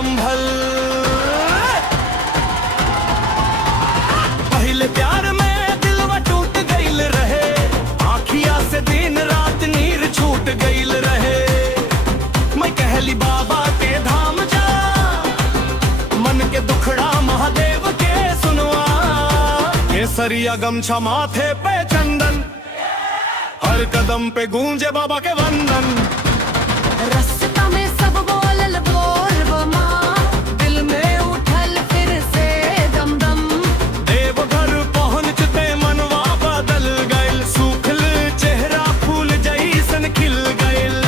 संभल। पहले प्यार में दिलवा टूट गईल रहे, आँखिया से दिन रात नीर छूट गईल रहे। मैं कहली बाबा के धाम जा, मन के दुखड़ा महादेव के सुनवा। केसरिया गमछा माथे पे चंदन, हर कदम पे गूंजे बाबा के वंदन। रास्ता में सब बोलल बोल बमा, दिल में उठल फिर से दम दम। देवघर पहुंचते मनवा बदल गइल, सूखल चेहरा फूल जैसन खिल गइल।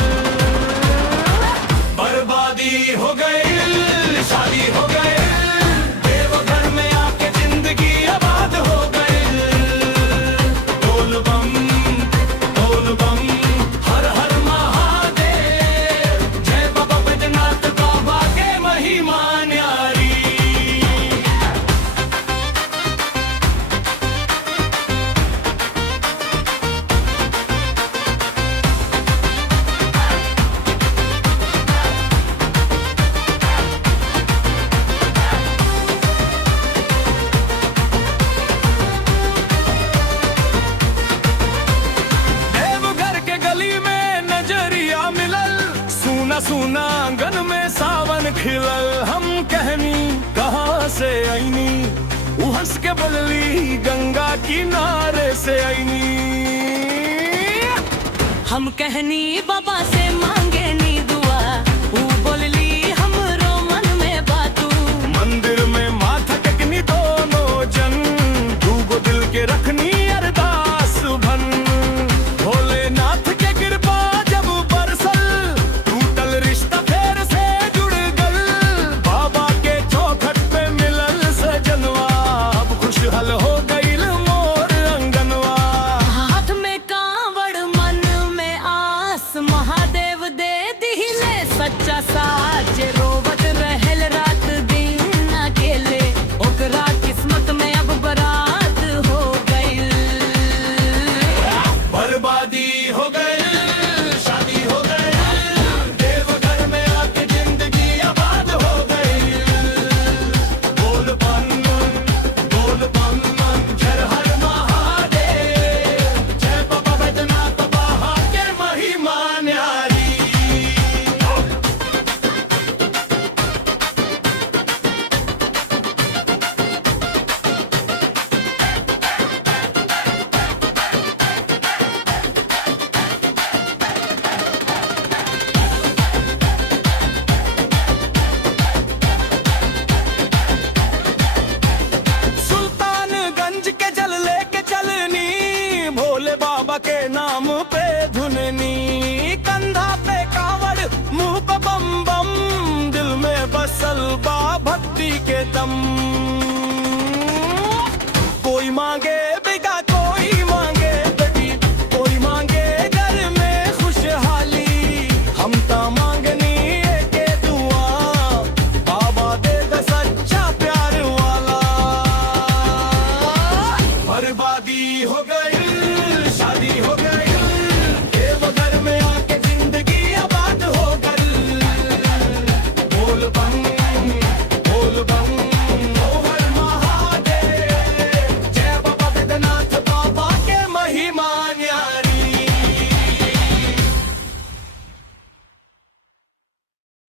बर्बादी हो गइल, शादी हो गइल, देवघर में आके जिंदगी आबाद हो गइल। बोल बम बोल बम, हर हर महादेव, जय बाबा बैद्यनाथ बाबा के महिमा न्यारी। देवघर के गली में नजरिया मिलल, सूना सूना आंगन में सावन खिलल। हम कहनी कहाँ से आईनी, वो हंस के बदली गंगा किनारे से आईनी। हम कहनी बाबा से मांगे नी दुआ, वो बोलली हमरो मन में बातू। मंदिर में माथा टेकनी दोनों जन, दूगो दिल के रखनी अरदास भन। भोलेनाथ के कृपा जब बरसल, टूटल रिश्ता फिर से जुड़ गल। बाबा के चौखट पे मिलल सजनवा, अब खुशहाल हो गइल मोर अंगनवा। हाथ में कांवड़ मन में आस, महादेव दे दिले सच्चा साच। रोवत रहल रात दिन अकेले, ओकरा किस्मत में अब बरात हो गइल। बर्बादी हो गइल, शादी हो गइल, देवघर में आके जिंदगी आबाद हो गइल। बोल बम जय हर महादेव, जय बाबा बैद्यनाथ बाबा के महिमा न्यारी। सुल्तानगंज के जल लेके चलनी, भोले बाबा के नाम पे धुननी। कंधा पे कावड़ मुंह पे बम बम, दिल में बसल बा भक्ति के दम।